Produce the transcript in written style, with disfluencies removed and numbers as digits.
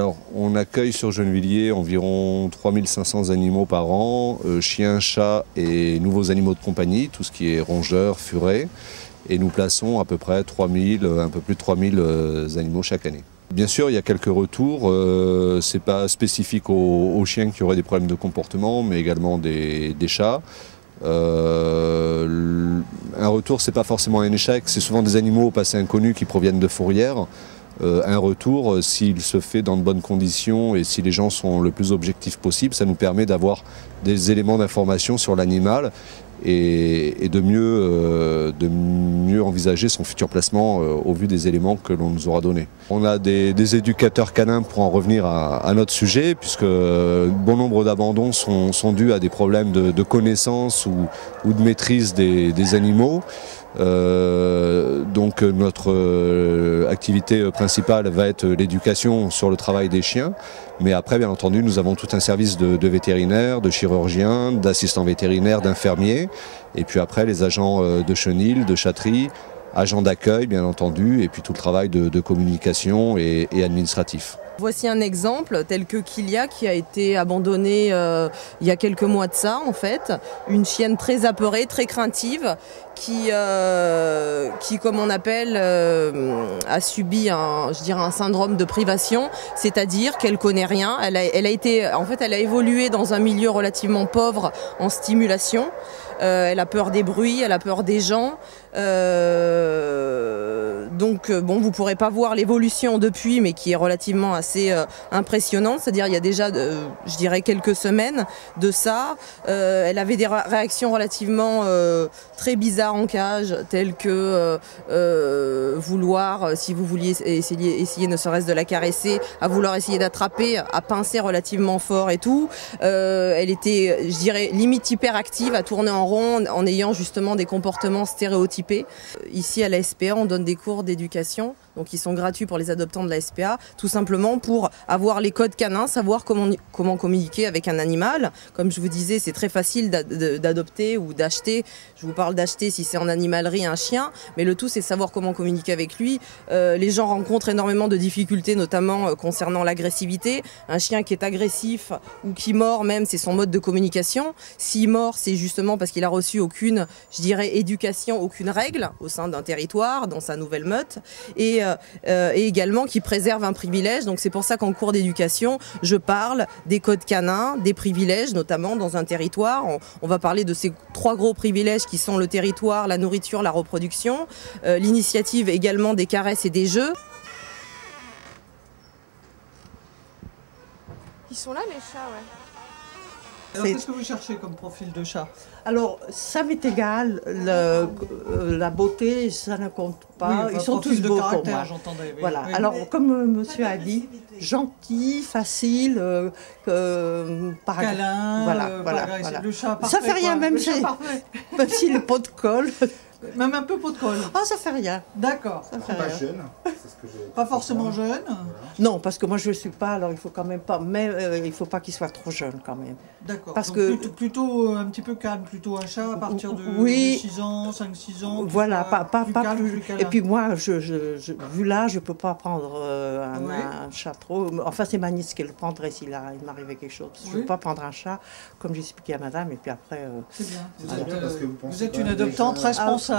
Alors, on accueille sur Gennevilliers environ 3500 animaux par an, chiens, chats et nouveaux animaux de compagnie, tout ce qui est rongeurs, furets. Et nous plaçons à peu près 3000, un peu plus de 3000 animaux chaque année. Bien sûr, il y a quelques retours, ce n'est pas spécifique aux chiens qui auraient des problèmes de comportement, mais également des chats. Un retour, ce n'est pas forcément un échec, c'est souvent des animaux au passé inconnu qui proviennent de fourrières. Un retour, s'il se fait dans de bonnes conditions et si les gens sont le plus objectifs possible, ça nous permet d'avoir des éléments d'information sur l'animal et de mieux envisager son futur placement au vu des éléments que l'on nous aura donnés. On a des éducateurs canins pour en revenir à notre sujet, puisque bon nombre d'abandons sont dus à des problèmes de connaissance ou de maîtrise des animaux. Donc notre activité principale va être l'éducation sur le travail des chiens, mais après bien entendu nous avons tout un service de vétérinaires, de chirurgiens, d'assistants vétérinaires, d'infirmiers, et puis après les agents de chenil, de chatterie, agents d'accueil bien entendu, et puis tout le travail de communication et administratif. Voici un exemple tel que Kilia qui a été abandonnée il y a quelques mois de ça en fait. Une chienne très apeurée, très craintive qui comme on appelle, a subi un syndrome de privation, c'est-à-dire qu'elle connaît rien. Elle a évolué dans un milieu relativement pauvre en stimulation. Elle a peur des bruits, elle a peur des gens. Donc bon, vous ne pourrez pas voir l'évolution depuis, mais qui est relativement assez impressionnante. C'est-à-dire il y a déjà, je dirais, quelques semaines de ça. Elle avait des réactions relativement très bizarres en cage, telles que vouloir, si vous vouliez essayer ne serait-ce de la caresser, à vouloir essayer d'attraper, à pincer relativement fort et tout. Elle était, je dirais, limite hyperactive, à tourner en rond en ayant justement des comportements stéréotypés. Ici à la SPA, on donne des cours d'éducation, donc ils sont gratuits pour les adoptants de la SPA, tout simplement pour avoir les codes canins, savoir comment communiquer avec un animal. Comme je vous disais, c'est très facile d'adopter ou d'acheter. Je vous parle d'acheter si c'est en animalerie un chien, mais le tout c'est savoir comment communiquer avec lui. Les gens rencontrent énormément de difficultés, notamment concernant l'agressivité. Un chien qui est agressif ou qui mord même, c'est son mode de communication. S'il mord, c'est justement parce qu'il a reçu aucune, je dirais, éducation, aucune règle au sein d'un territoire, dans sa nouvelle meute. Et également qui préserve un privilège. Donc c'est pour ça qu'en cours d'éducation, je parle des codes canins, des privilèges, notamment dans un territoire. On va parler de ces 3 gros privilèges qui sont le territoire, la nourriture, la reproduction, l'initiative également des caresses et des jeux. Ils sont là les chats, ouais. Alors qu'est-ce que vous cherchez comme profil de chat? Alors, ça m'est égal, la beauté, ça ne compte pas. Oui, ils sont tous beaux pour moi. J'entendais. Oui, voilà. oui. Alors, comme monsieur a dit, gentil, facile, câlin, voilà. Le chat parfait. Ça fait rien, même s'il n'est pas de colle. Même un peu pot de colle. Ah, ça fait rien. D'accord. Ça fait Pas rien. jeune, c'est ce que j'ai. Pas forcément jeune. Voilà. Non, parce que moi je ne suis pas, alors il faut quand même pas, mais il ne faut pas qu'il soit trop jeune quand même. D'accord. Parce donc que plutôt un petit peu calme, plutôt un chat à partir de oui, 6 ans, 5-6 ans. Voilà, pas plus. câlin. Et puis moi, vu là, je ne peux pas prendre un chat trop. Enfin, c'est ma nièce qui le prendrait s'il m'arrivait quelque chose. Je ne veux pas prendre un chat, comme j'expliquais à madame, et puis après. C'est bien. C'est bien parce que vous pensez Vous êtes quand une même adoptante déjà- responsable.